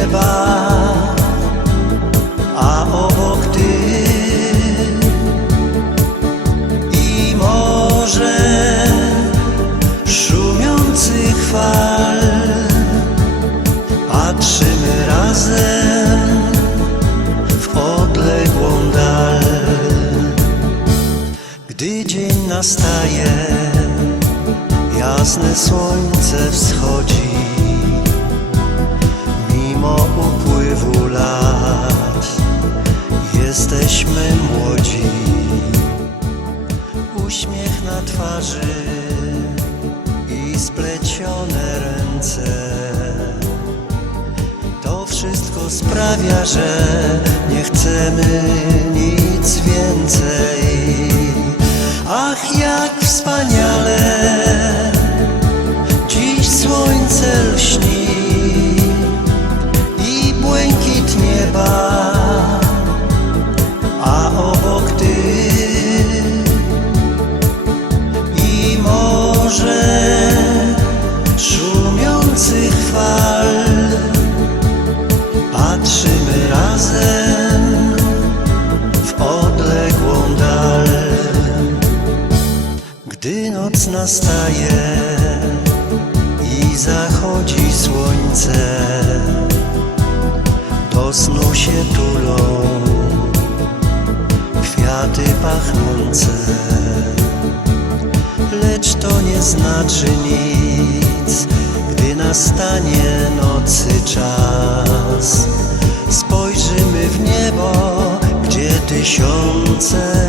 nieba, a obok ty i morze szumiących fal. Patrzymy razem w odległą dal. Gdy dzień nastaje, jasne słońce wschodzi. Mimo upływu lat, jesteśmy młodzi. Uśmiech na twarzy i splecione ręce. To wszystko sprawia, że nie chcemy nic więcej. Nastaje i zachodzi słońce, do snu się tulą kwiaty pachnące. Lecz to nie znaczy nic, gdy nastanie nocy czas. Spojrzymy w niebo, gdzie tysiące